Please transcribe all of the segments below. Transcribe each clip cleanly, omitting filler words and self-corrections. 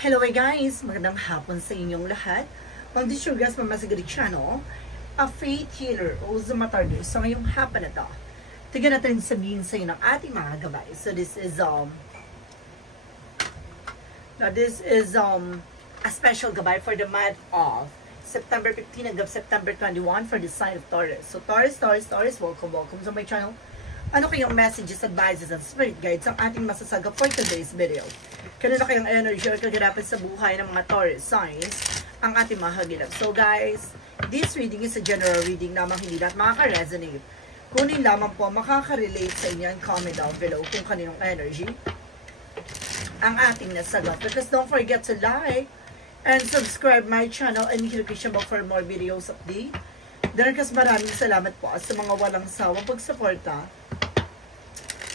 Hello guys! Magandang hapon sa inyong lahat. On this your guys, Mama Sigrid Channel, a faith healer o Zumatardo. So ngayong hapon na to, tignan natin sabihin sa inyo ng ating mga gabay. So this is a special gabay for the month of September 15 hanggang September 21 for the sign of Taurus. So Taurus, welcome to my channel. Ano kayong messages, advices, and spirit guides ang ating masasagap for today's video? Kanina kayong energy or kaganapan sa buhay ng mga Taurus signs ang ating mahagilap. So guys, this reading is a general reading lamang, hindi lahat makaka-resonate. Kunin lamang po makaka-relate sa inyo and comment down below kung kaninong energy ang ating nasagap. Because don't forget to like and subscribe my channel and hit mo for more videos update. Dahil maraming salamat po sa mga walang sawang pagsuporta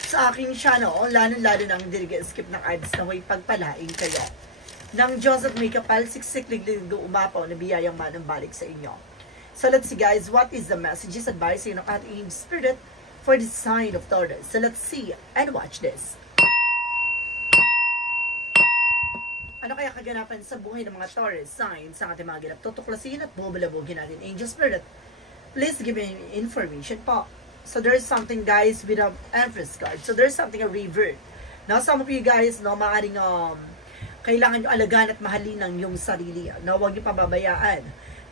sa aking channel, lalo-lalo nang skip ng ads na way pagpalain kayo ng Diyos at may kapal, siksik-lig umapaw na biyayang manang balik sa inyo. So let's see guys, what is the messages, advice ng ating spirit for the sign of Taurus? So let's see and watch this. Ano kaya kaganapan sa buhay ng mga Taurus signs sa ating mga ganap? Tutuklasin at bubalabugin natin. Angel Spirit, please give me information po. So there's something guys with an Empress card. So there's something a revert. Now some of you guys, no, maaring kailangan nyo alagaan at mahalin ang yung sarili. No, huwag nyo pababayaan.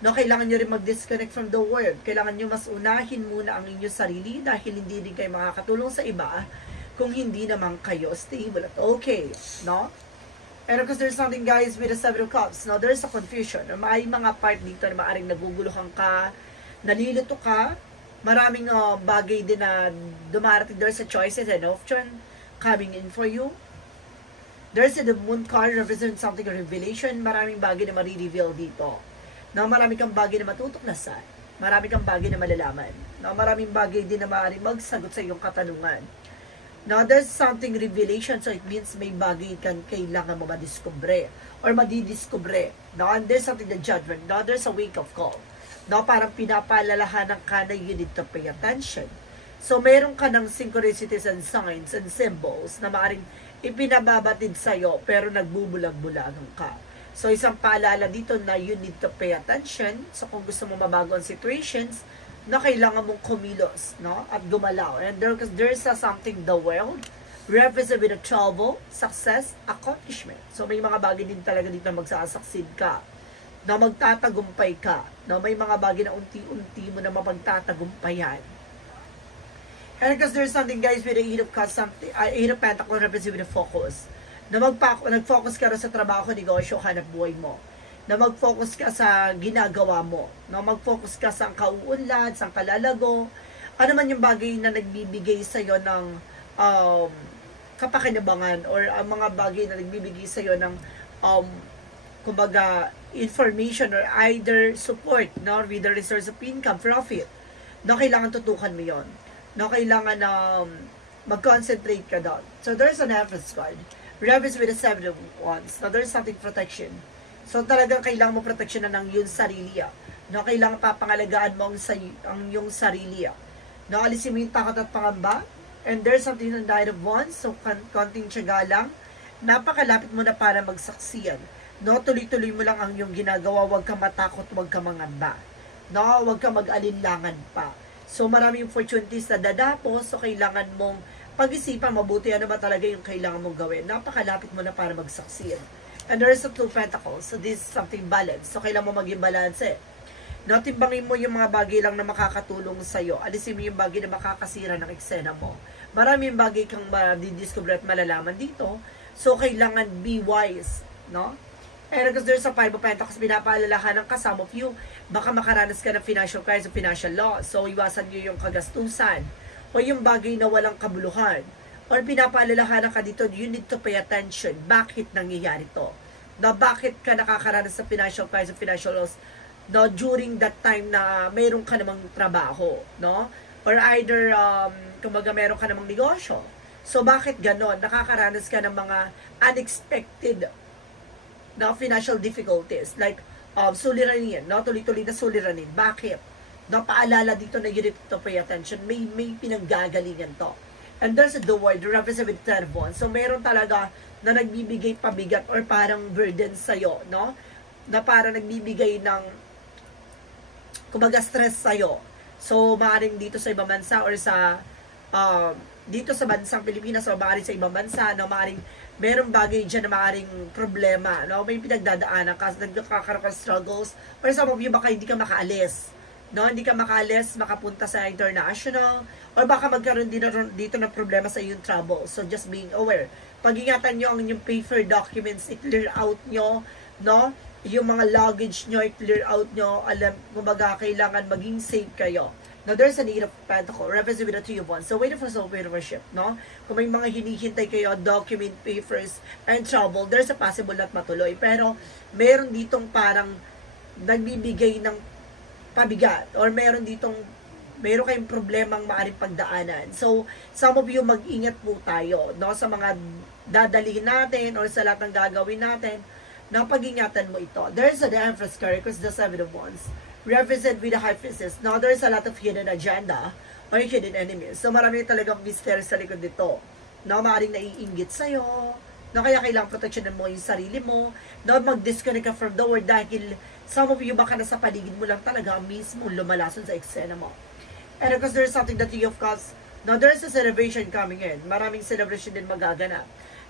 No, kailangan nyo rin mag-disconnect from the world. Kailangan nyo mas unahin muna ang inyong sarili dahil hindi rin kayo makakatulong sa iba kung hindi naman kayo stable at okay. No? And because there's something guys with the Seven of Cups. No, there's a confusion. May mga part dito na maaring naguguluhan ka, nalilito ka, maraming bagay din na dumarating. There's a choices and option coming in for you. There's the Moon card represents something, a revelation. Maraming bagay na marireveal dito. Na marami kang bagay na matutuklasan. Marami kang bagay na malalaman. Na maraming bagay din na maaaring magsagot sa iyong katanungan. Now, there's something revelation. So, it means may bagay kang kailangan mo madiskubre or madidiskubre. Now, and there's something, the judgment. Now, there's a wake-up call. No, parang pinapaalalahanan ka na you need to pay attention. So, meron ka ng synchronicities and signs and symbols na maaaring ipinababatid sa'yo pero nagbubulag-bulagan ka. So, isang paalala dito na you need to pay attention. So, kung gusto mo mabago ang situations, na kailangan mong kumilos, no? At gumalaw. And there's something, the world, represent with a travel, success, accomplishment. So, may mga bagay din talaga dito na magsasucceed ka. Na magtatagumpay ka, na may mga bagay na unti-unti mo na mapagtatagumpayan. And because there's something guys with the Eight of Cups, Eight of Pentacles represents with the focus. Na nag-focus ka rin sa trabaho, negosyo, hanap buhay mo. Na mag-focus ka sa ginagawa mo. Na mag-focus ka sa kauunlad, sa kalalago. Ano man yung bagay na nagbibigay sa'yo ng kapakinabangan or ang mga bagay na nagbibigay sa'yo ng kumbaga, information or either support, no, with the resource of income, profit, no, kailangan tutukan mo yon. No, kailangan mag-concentrate ka doon. So, there's an Empress card. Reverse with the Seven of Wands. Now, there's something protection. So, talagang kailangan mo protection na ng yung sarili. No, kailangan papangalagaan mo ang yung sarili. No, alisin mo yung takot at pangamba. And there's something in the Nine of Wands. So, konting tiyaga lang. Napakalapit mo na para magsaksiyan. No, tuloy-tuloy mo lang ang iyong ginagawa, huwag ka matakot, huwag ka mangamba. No, huwag ka mag-alinlangan pa. So, maraming opportunities na dadapos, so kailangan mong pag-isipan mabuti ano ba talaga yung kailangan mong gawin. Napakalapit mo na para mag-succeed. And there is a Two Pentacles, so this is something balance. So, kailangan mo maging balance eh. No, timbangin mo yung mga bagay lang na makakatulong sa'yo. Alisin mo yung bagay na makakasira ng eksena mo. Maraming bagay kang madidiscover at malalaman dito. So, kailangan be wise, no? And because there's a Five of Pentacles, pinapaalalahanan ka, some of you, baka makaranas ka ng financial crisis o financial loss. So, iwasan nyo yung kagastusan o yung bagay na walang kabuluhan. Or pinapaalalahanan ka dito, you need to pay attention. Bakit nangyayari to? Na bakit ka nakakaranas sa financial crisis o financial loss? No, during that time na mayroon ka namang trabaho, no? Or either, kumbaga meron ka namang negosyo. So, bakit ganon? Nakakaranas ka ng mga unexpected na financial difficulties, like suliranin, no? Tuloy-tuloy na suliranin. Bakit? No, paalala dito na you need to pay attention. May pinanggagalingan to. And there's the word, represent with 10 of Wands. So, meron talaga na nagbibigay pabigat or parang burden sa'yo, no? Na parang nagbibigay ng, kumbaga, stress sa'yo. So, maaaring dito sa ibang bansa or sa, dito sa bansang Pilipinas o maaaring sa ibang bansa, no? Maaaring merong bagay dyan na maaaring problema, no? May pinagdadaanan ka, nagkakaroon ka struggles, or some of you, baka hindi ka makaalis, no? Hindi ka makaalis, makapunta sa international, or baka magkaroon dito ng problema sa iyong travel. So, just being aware. Pag-ingatan nyo ang inyong paper documents, i-clear out nyo, no? Yung mga luggage nyo, i-clear out nyo. Alam, kumbaga, kailangan maging safe kayo. Now, there's a need of Pentacle, represented with a 3 of Wands. So, waiting for soul-paid worship, no? Kung may mga hinihintay kayo, document, papers, and trouble, there's a possible not matuloy. Pero, meron ditong parang nagbibigay ng pabigat, or meron kayong problemang maaaring pagdaanan. So, some of you, mag-ingat po tayo, no? Sa mga dadalhin natin, or sa lahat ng gagawin natin, na pag-ingatan mo ito. There's the Empress card, because the 7 of Wands, represent with the High Priestess. Now, there's a lot of hidden agenda, or hidden enemies. So, marami talagang mystery sa likod dito. No, maaaring naiinggit sa'yo, no, kaya kailangang proteksyonan mo yung sarili mo, no, mag-disconnect ka from the world, dahil some of you, baka nasa paligid mo lang talaga, mismo lumalason sa eksena mo. And because there's something that you of course, now there's a celebration coming in. Maraming celebration din magaganap.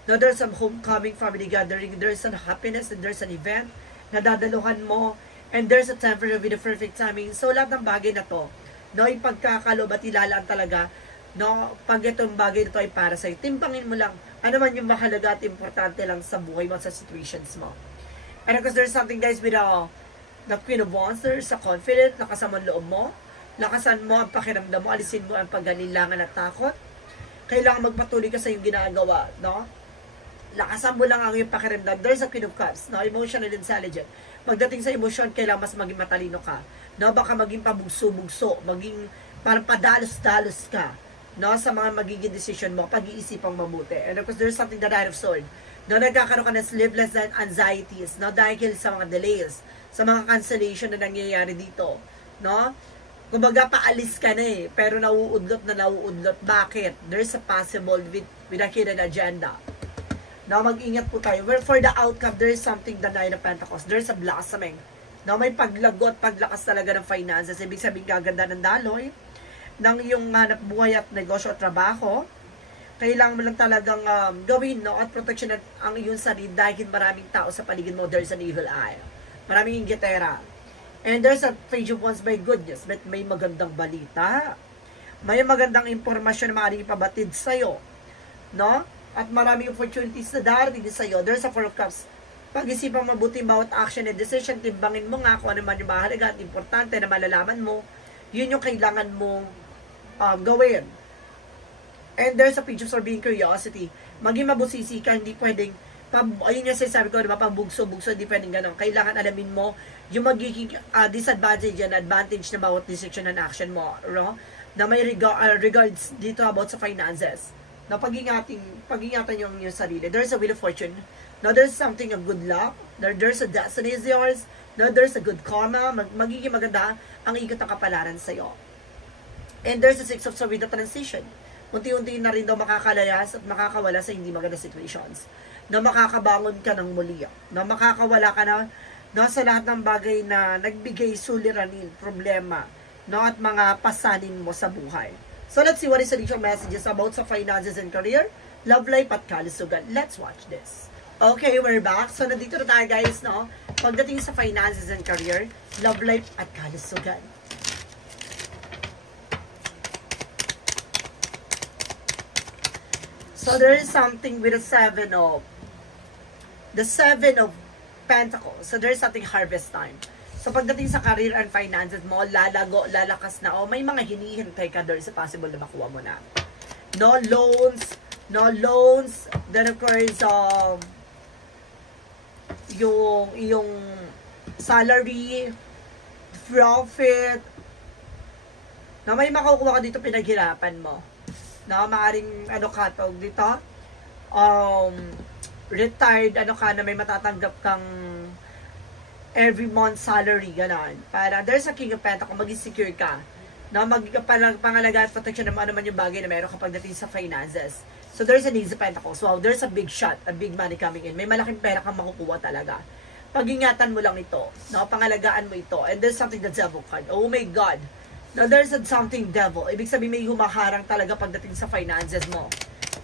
Now there's some homecoming, family gathering, there's some happiness, and there's an event na dadaluhan mo, and there's a temporary with the perfect timing. So lahat ng bagay na to, no, yung pagkakalob at ilalaan talaga, no, pag itong bagay na to ay para sa'yo, timpangin mo lang, ano man yung mahalaga at importante lang sa buhay mo, sa situations mo. And because there's something guys with the Queen of Wands, there's a confident, nakasama ang loob mo, lakasan mo ang pakiramdam mo, alisin mo ang pagganilangan at takot. Kailangan magpatuloy ka sa iyong ginagawa, no? Lakasan mo lang ang iyong pakiramdam. There's a Queen of Cups, no? Emotional intelligent. Pagdating sa emosyon, kailangan mas maging matalino ka, no? Baka maging pabugso-bugso, maging parang padalos-dalos ka, no? Sa mga magiging decision mo, pag-iisipang mabuti. And of course, there's something the Knight of Swords, no? Nagkakaroon ka ng sleepless and anxieties, no? Dahil sa mga delays, sa mga cancellation na nangyayari dito, no? Kumbaga, paalis ka na eh, pero nauudlot. Bakit? There's a possible with a hidden agenda. Now, mag-ingat po tayo. Well, for the outcome, there is something, the Nine of Pentacles. There's a blossoming. Now, may paglagot, paglakas talaga ng finances. Ibig sabihin, gaganda ng daloy ng iyong hanap buhay at negosyo at trabaho. Kailangan mo lang talagang gawin, no? At protection ang iyong sarili dahil maraming tao sa paligid mo. There's an evil eye. Maraming inggitera. And there's a page of Wands, may good news. May magandang balita. May magandang impormasyon na maaaring ipabatid sa'yo, no? At maraming opportunities na darating sa'yo. There's a Four of Cups. Pag-isipang mabuti bawat action and decision, timbangin mo nga kung ano man yung mahalaga at importante na malalaman mo, yun yung kailangan mong gawin. And there's a page of being curiosity. Maging mabusisi ka, hindi pwedeng, ayun yung sabi ko, diba, pambugso-bugso, hindi pwedeng ganun. Kailangan alamin mo yung magiging disadvantage and advantage na bawat decision and action mo, no? Na may regards dito about sa finances. Na pag-ingatan yung sarili. There's a wheel of fortune. Now, there's something of good luck. There's a destiny is yours. Now, there's a good karma. Magiging maganda ang ikot ng kapalaran sa'yo. And there's a Six of Swords with the transition. Unti-unti na rin daw makakalayas at makakawala sa hindi maganda situations. Na makakabangon ka ng muli. Na makakawala ka na sa lahat ng bagay na nagbigay suliranin, problema, no, at mga pasanin mo sa buhay. So, let's see what is the initial messages about sa finances and career, love life, at kalusugan. Let's watch this. Okay, we're back. So, nandito na tayo guys, no? Pagdating sa finances and career, love life, at kalusugan. So, there is something with the Seven of Pentacles. So, there is something harvest time. So, pagdating sa career and finances mo, lalago, lalakas na, o may mga hinihintay ka, there is a possible na makuha mo na. No loans, then of course, yung salary, profit, na may makukuha ka dito, pinaghirapan mo. Na maaring, katawag dito, retired, na may matatanggap kang every month salary, gano'n. Para there's a King of Pentacles, maging secure ka. Na pangalaga at protection naman naman yung bagay na meron kapag dating sa finances. So, there's an Ace of Pentacles. Wow, there's a big shot, a big money coming in. May malaking pera kang makukuha talaga. Pag-ingatan mo lang ito. No? Pangalagaan mo ito. And there's something the devil card. Oh my God. Now, there's something devil. Ibig sabihin, may humaharang talaga pagdating sa finances mo.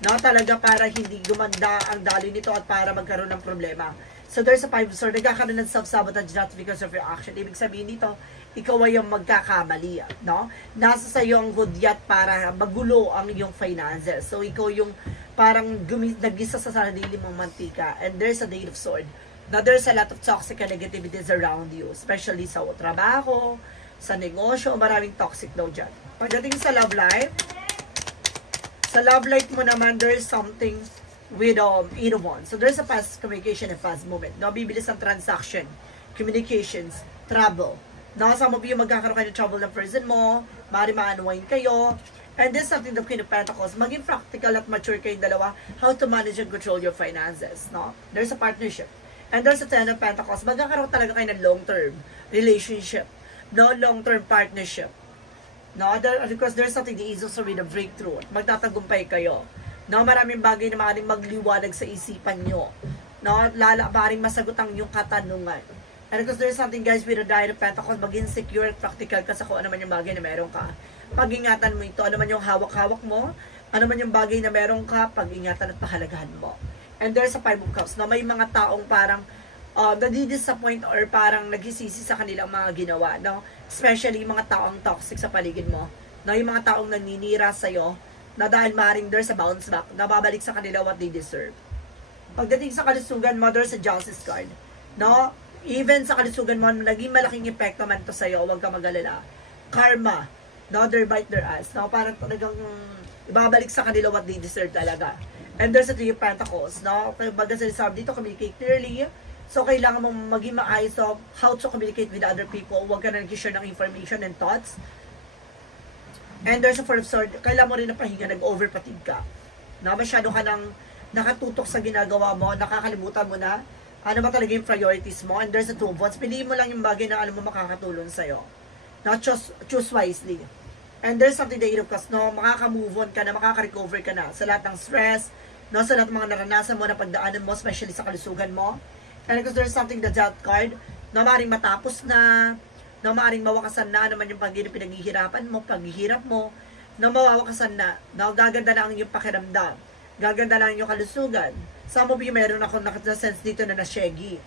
No? Talaga para hindi gumanda ang daloy nito at para magkaroon ng problema. So, there's a 5 of swords. Nagkakaroon ng self-sabotage not because of your action. Ibig sabihin dito, ikaw ay yung magkakamali, no? Nasa sa'yo ang hudyat para magulo ang iyong finances. So, ikaw yung parang nagisa sa sarili mong mantika. And there's a 8 of swords. Now, there's a lot of toxic and negativities around you. Especially sa trabaho, sa negosyo, maraming toxic daw dyan. Pagdating sa love life mo naman, there's something with 8 of wands. So, there's a fast communication and fast movement. No, bibilis ang transaction, communications, travel. No, some of you magkakaroon kayo ng trouble ng person mo, maaari ma-unwind kayo. And this is something the Queen of Pentacles, maging practical at mature kayong dalawa, how to manage and control your finances. No? There's a partnership. And there's a Ten of Pentacles, magkakaroon talaga kayo ng long-term relationship. No, long-term partnership. No, because there's something the Ace of Swords with a breakthrough. Magtatagumpay kayo. No, maraming bagay na maaaring magliwanag sa isipan nyo. No, maaaring masagot ang inyong katanungan. And because there's something, guys, with a Nine of Pentacles, maging secure at practical ka sa kung ano man yung bagay na meron ka. Pag-ingatan mo ito, ano man yung hawak-hawak mo, ano man yung bagay na meron ka, pag-ingatan at pahalagahan mo. And there's a 5 of Cups, na may mga taong parang nadi-disappoint or parang nagsisisi sa kanilang mga ginawa, no? Especially mga taong toxic sa paligid mo. No, yung mga taong naninira sa'yo, na dahil maring there's a bounce back, nababalik sa kanila what they deserve. Pagdating sa kalusugan mo, there's a Justice card. No? Even sa kalusugan mo, naging malaking epekto man to sa'yo, huwag ka mag-alala. Karma, no, their bite their ass, no, parang talagang ibabalik sa kanila what they deserve talaga. And there's a Three of Pentacles, no, baga sa dito, communicate clearly, so kailangan mong maging maayos of how to communicate with other people, huwag ka na nag-share ng information and thoughts. And there's a Four of Swords, kailangan mo rin na pahinga, nag-overfatigue ka, no, masyado ka nang nakatutok sa ginagawa mo, nakakalimutan mo na ano ba talaga yung priorities mo. And there's a Two of Wands. Piliin mo lang yung bagay na alam mo makakatulong sa'yo. Now, choose wisely. And there's something that you know, no, makaka-move on ka na, makaka-recover ka na sa lahat ng stress, no, sa lahat ng mga naranasan mo na pagdaanan mo, especially sa kalusugan mo. And because there's something, the Death card, na maaaring matapos na maaaring mawakasan na naman yung bagay na pinaghihirapan mo, paghihirap mo, na mawawakasan na gaganda na ang iyong pakiramdam, gaganda lang yung kalusugan. Some of you, meron ako nakasense dito na nasyegi.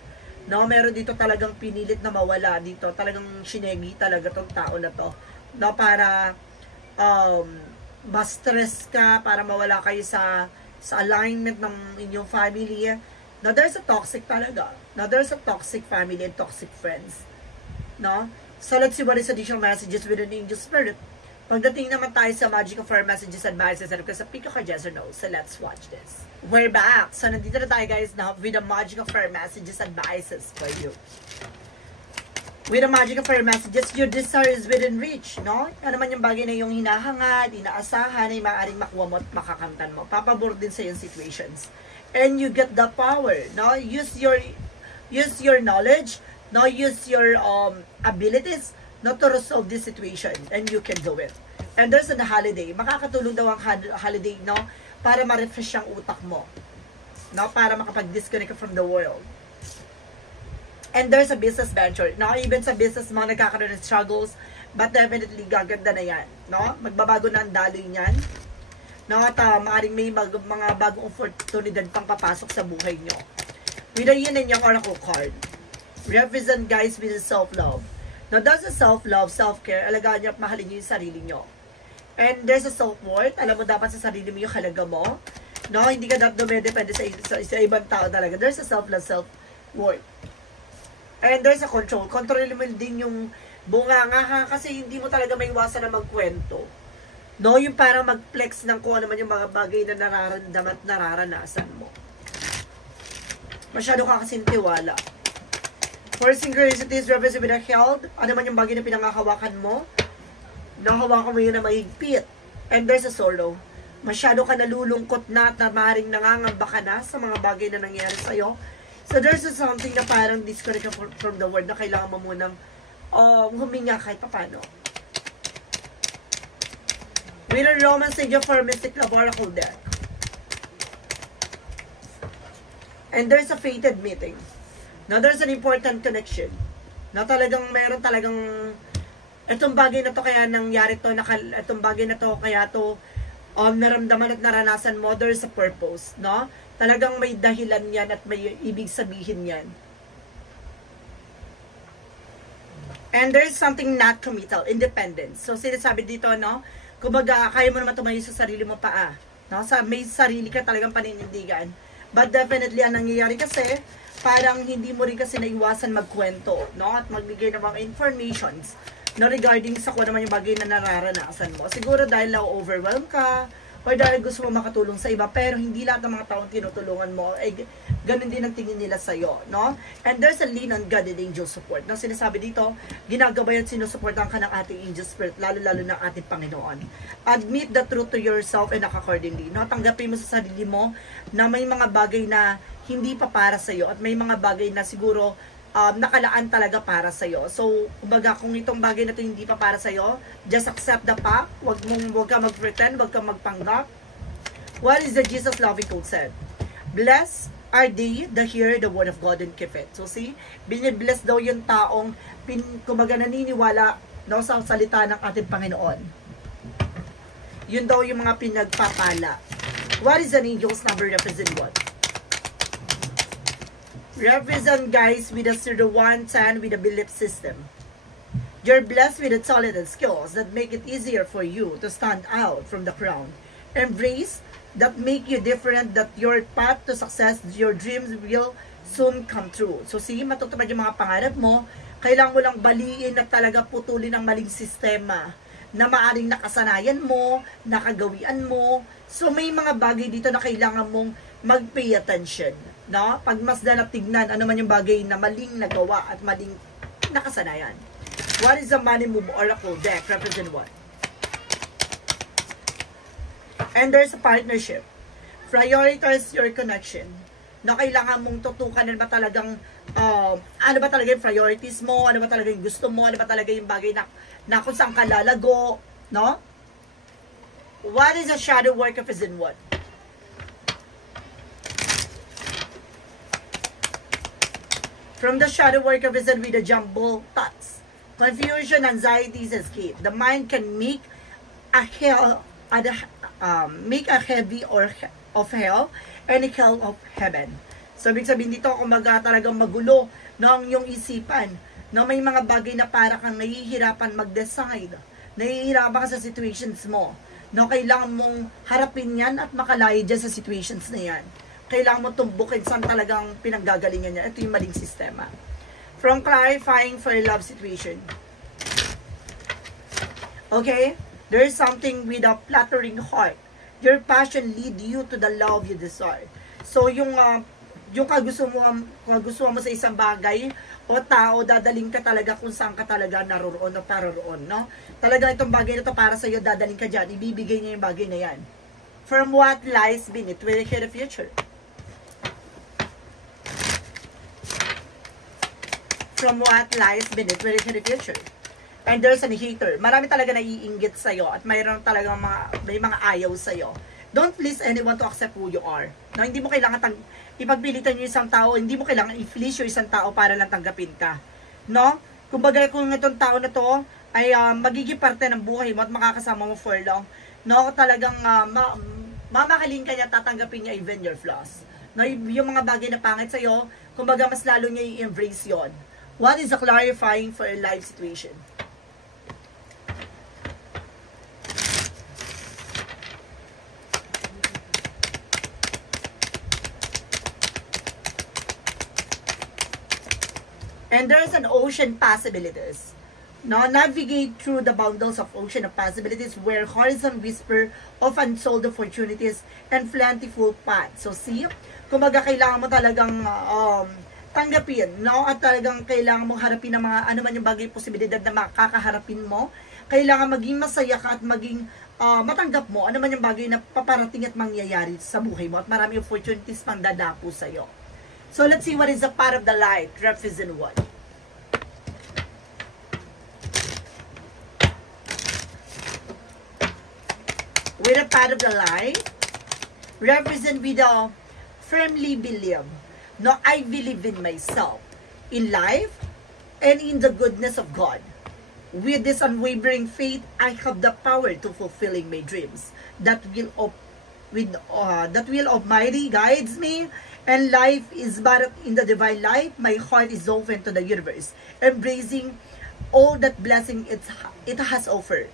No, meron dito talagang pinilit na mawala dito. Talagang sinegi talaga tong tao na to. No, para ma-stress ka, para mawala kayo sa alignment ng inyong family. Now, there's a toxic talaga. Now, there's a toxic family and toxic friends. No? So, let's see what is additional messages with an angel spirit. Pagdating naman tayo sa Magic of Fire messages, advices, and sa pick of yes or no. So, let's watch this. We're back. So, nandito na tayo, guys, now with the Magic of Fire messages, advices for you. With the Magic of Fire messages, your desire is within reach, no? Ano man yung bagay na yung hinahangad, inaasahan, ay maaaring makuha mo at makakamtan mo. Papabor din sa yung situations. And you get the power, no? Use your knowledge, no? Use your abilities, not to resolve this situation, and you can do it. And there's a holiday. Makakatulong daw ang holiday, no? Para ma-refresh ang utak mo. No? Para makapag-disconnect from the world. And there's a business venture. No? Even sa business mo, nagkakaroon ng struggles, but definitely gaganda na yan. No? Magbabago na ang daloy niyan. No? At maaaring may mga bagong oportunidad pang papasok sa buhay nyo. With a yin and yang oracle card. Represent, guys, with self-love. Now, that's a self-love, self-care. Alagaan nyo at mahalin nyo yung sarili nyo. And there's a self-worth. Alam mo, dapat sa sarili mo yung halaga mo. No, hindi ka dapat dumedepende sa ibang tao talaga. There's a self-love, self-worth. And there's a control. Control mo din yung bunganga ka kasi hindi mo talaga maiwasan na magkwento. No, yung para mag-flex ng kung ano man yung mga bagay na nararamdaman at nararanasan mo. Masyado ka kasing tiwala. For synchronicities, represent with a health, ano man yung bagay na pinangahawakan mo, nahawakan mo yun na mahigpit. And there's a sorrow. Masyado ka nalulungkot na at maaaring nangangamba ka na sa mga bagay na nangyayari sa'yo. So there's something na parang disconnect from the world na kailangan mo munang huminga kahit papano. With a romance angel for Mystic Love Oracle deck. And there's a fated meeting. Now, there's an important connection. Na talagang, meron talagang, itong bagay na to kaya nangyari to, itong bagay na to kaya to, naramdaman at naranasan mo, there's a purpose, no? Talagang may dahilan yan at may ibig sabihin yan. And there's something not committal, independence. So, sinasabi dito, no? Kumbaga, kaya mo naman tumayo sa sarili mo pa, no? May sarili ka talagang paninindigan. But definitely, ang nangyayari kasi, parang hindi mo rin kasi naiwasan magkwento, no? At magbigay ng mga informations, no? Regarding sa kung naman yung bagay na nararanasan mo. Siguro dahil na-overwhelm ka, or dahil gusto mo makatulong sa iba, pero hindi lahat ng mga taong tinutulungan mo, ay ganun din ang tingin nila sa'yo, no? And there's a lean on God and angel support. No, sinasabi dito, ginagabay at sinusuportahan ka ng ating angel spirit, lalo-lalo ng ating Panginoon. Admit the truth to yourself and act accordingly. No? Tanggapin mo sa sarili mo na may mga bagay na hindi pa para sa'yo at may mga bagay na siguro nakalaan talaga para sa'yo. So, kumbaga, kung itong bagay na ito hindi pa para sa'yo, just accept the fact. Wag ka mag-pretend, wag ka magpanggap. What is the Jesus loving quote said? Blessed are they that hear the word of God and keep it. So, see, binibless daw yung taong, kumbaga, naniniwala, no, sa salita ng ating Panginoon. Yun daw yung mga pinagpapala. What is an angel's number represent what? Represent, guys, with a 0110 with a belief system. You're blessed with the talent and skills that make it easier for you to stand out from the crowd. Embrace that make you different, that your path to success, your dreams will soon come true. So, see, matutupad yung mga pangarap mo, kailangan mo lang baliin at talaga putulin ang maling sistema na maaring nakasanayan mo, nakagawian mo. So, may mga bagay dito na kailangan mong mag-pay attention. No? Pagmasdan at tignan, ano man yung bagay na maling nagawa at maling nakasanayan. What is the money move oracle deck? Represent what? And there's a partnership. Prioritize your connection. Na kailangan mong tutukan ano ba talagang, ano ba talaga yung priorities mo, ano ba talaga yung gusto mo, ano ba talaga yung bagay na kung saan ka lalago, no? What is a shadow work of is in what? From the shadow work of vision with the jumble thoughts, confusion, anxieties, escape. The mind can make a heavy or of hell and a hell of heaven. So, ibig sabihin dito, kumbaga talagang magulo ng yung isipan, na may mga bagay na para kang nahihirapan mag-decide, nahihirapan ka sa situations mo, no, kailangan mong harapin yan at makalayo dyan sa situations na yan. Kailangan mo tumbukin saan talagang pinanggagalingan niya. Ito yung maling sistema. From clarifying for a love situation. Okay? There is something with a flattering heart. Your passion lead you to the love you desire. So, yung kagustuhan mo sa isang bagay o tao, dadaling ka talaga kung saan ka talaga naroroon o paroroon, no? Talaga itong bagay na to para sa'yo, dadaling ka dyan. Ibibigay niya yung bagay na yan. From what lies beneath will the future. From what lies beneath will the future. And there's an hater. Marami talaga naiinggit sa'yo at mayroon talaga may mga ayaw sa'yo. Don't please anyone to accept who you are. No, hindi mo kailangan ipagpilitan yung isang tao, hindi mo kailangan i-fleece yung isang tao para lang tanggapin ka. No? Kumbaga kung itong tao na to ay magiging parte ng buhay mo at makakasama mo for long, no, talagang mamahalin ka niya, tatanggapin niya even your flaws. No, yung mga bagay na pangit sa'yo, kumbaga mas lalo niya i-embrace yon. What is the clarifying for a life situation? And there's an ocean possibilities. Now, navigate through the bundles of ocean of possibilities where horizon whisper of unsold opportunities and plentiful paths. So, see? Kumbaga, kailangan mo talagang tanggapin, no? At talagang kailangan mong harapin ng mga ano man yung bagay posibilidad na makakaharapin mo. Kailangan maging masaya ka at maging matanggap mo ano man yung bagay na paparating at mangyayari sa buhay mo at marami opportunities pang dadapo sa'yo. So, let's see what is the part of the light represent what? With a part of the light represent with a firmly believe. No, I believe in myself, in life, and in the goodness of God. With this unwavering faith, I have the power to fulfilling my dreams. That will Almighty guides me, and life is but in the divine life. My heart is open to the universe, embracing all that blessing it has offered.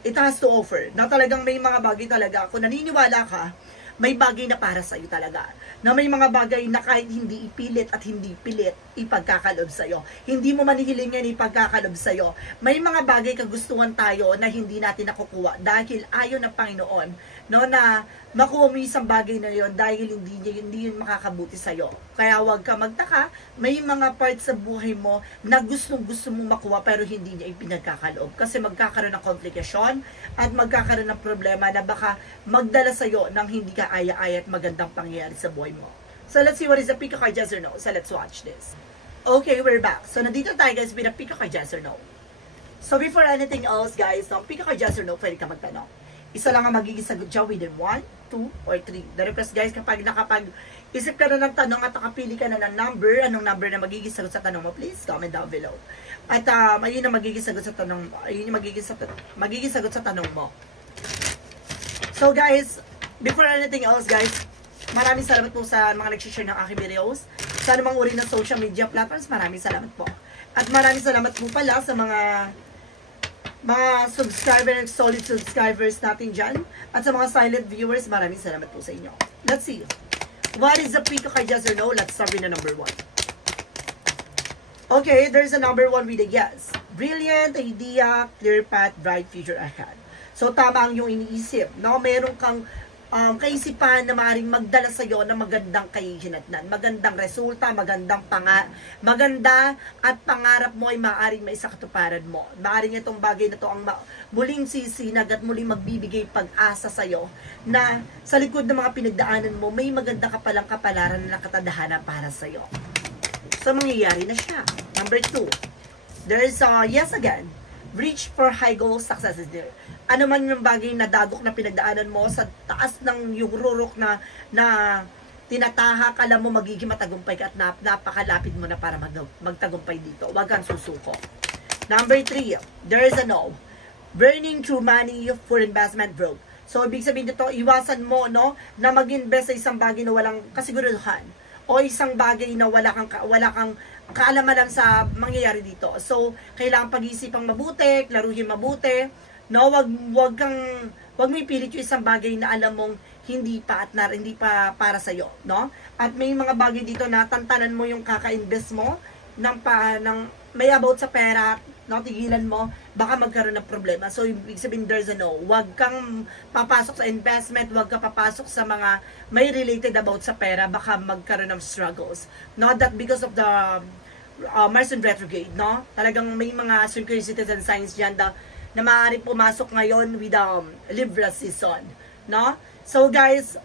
It has to offer. Na talagang may mga bagay talaga, kung naniniwala ka, may bagay na para sa'yo talaga. Na may mga bagay na kahit hindi ipilit at hindi pilit, ipagkakalob sa'yo. Hindi mo manihilingin ipagkakalob sa'yo. May mga bagay kagustuhan tayo na hindi natin nakukuha dahil ayaw ng Panginoon, no, na makuha mo isang bagay na yon dahil hindi yun makakabuti sa'yo. Kaya huwag ka magtaka, may mga parts sa buhay mo na gusto mong makuha pero hindi niya ipinagkakaloob. Kasi magkakaroon ng komplikasyon at magkakaroon ng problema na baka magdala sa'yo ng hindi ka aya-aya at magandang pangyayari sa buhay mo. So let's see what is the pick a card, yes or no. So let's watch this. Okay, we're back. So nandito tayo guys with a pick a card, yes or no. So before anything else guys, no, pick a card, yes or no, pwede ka magtanong. Isa lang ang magiging sagot dyan within 1, 2, or 3. The request guys, kapag nakapag-isip ka na ng tanong at nakapili ka na ng number, anong number na magiging sagot sa tanong mo, please comment down below. At ayun ang magiging sagot sa tanong, ayun yung magiging sagot sa tanong mo. So guys, before anything else guys, maraming salamat po sa mga nag-share ng aking videos. Sa anumang uri ng social media platforms, maraming salamat po. At maraming salamat po pala sa mga solid subscribers natin dyan. At sa mga silent viewers, maraming salamat po sa inyo. Let's see. What is the pick a card, yes or no? Let's start with the number 1. Okay, there's a number 1 with a yes. Brilliant idea, clear path, bright future ahead. So, tama ang yung iniisip. No? Meron kang kaisipan na maaaring magdala sa iyo ng magandang kahihinatnan, magandang resulta, maganda at pangarap mo ay maaaring maisakatuparan mo. Maaaring itong bagay na to ang muling sisinag at muling magbibigay pag-asa sa iyo na sa likod ng mga pinagdaanan mo, may maganda ka palang kapalaran na nakatadhana para sa iyo. So, mangyayari na siya. Number 2, there is a yes again. Reach for high goals, success is there. Ano man yung bagay na dagok na pinagdaanan mo sa taas ng yung rurok na tinatahak, alam mo magiging matagumpay ka at napakalapit mo na para magtagumpay dito. Huwag kang susuko. Number 3, there is a no. Burning through money for investment growth. So, ibig sabihin dito, iwasan mo, no, na mag-invest sa isang bagay na walang kasiguraduhan o isang bagay na wala kang kaalaman lang sa mangyayari dito. So, kailangan pag-iisipang mabuti, klaruhin mabuti. No, wag mo ipilit yung isang bagay na alam mong hindi pa para sa iyo, no? At may mga bagay dito na tantanan mo yung kaka-invest mo ng may about sa pera, no? Tigilan mo, baka magkaroon ng problema. So, ibig sabihin there's a no. Wag kang papasok sa investment, wag ka papasok sa mga may related about sa pera, baka magkaroon ng struggles. No, that because of the Mars in retrograde, no? Talagang may mga synchronicities and signs diyan na maaaring pumasok ngayon with Libra season, no? So guys,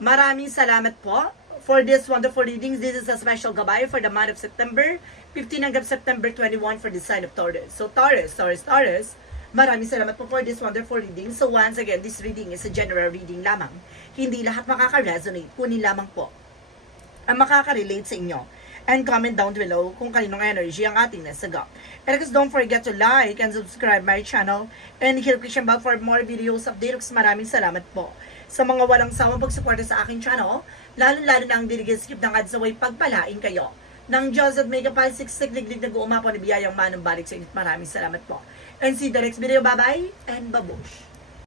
maraming salamat po for this wonderful readings. This is a special gabay for the month of September 15 hanggang September 21 for the sign of Taurus. So Taurus, maraming salamat po for this wonderful reading. So once again, this reading is a general reading lamang. Hindi lahat makaka-resonate, kunin lamang po ang makaka-relate sa inyo. And comment down below kung kaninong energy ang ating nasagap. And guys, don't forget to like and subscribe my channel and hit notification bell for more videos updates. Maraming salamat po sa mga walang sawang pagsuporta sa aking channel, lalo-lalo na ang skip ng ads away pagpalain kayo ng Diyos at may kapal siksik digdig na guumapo ni biyayang manang balik sa inyo. Maraming salamat po. And see you the next video. Bye-bye and babush!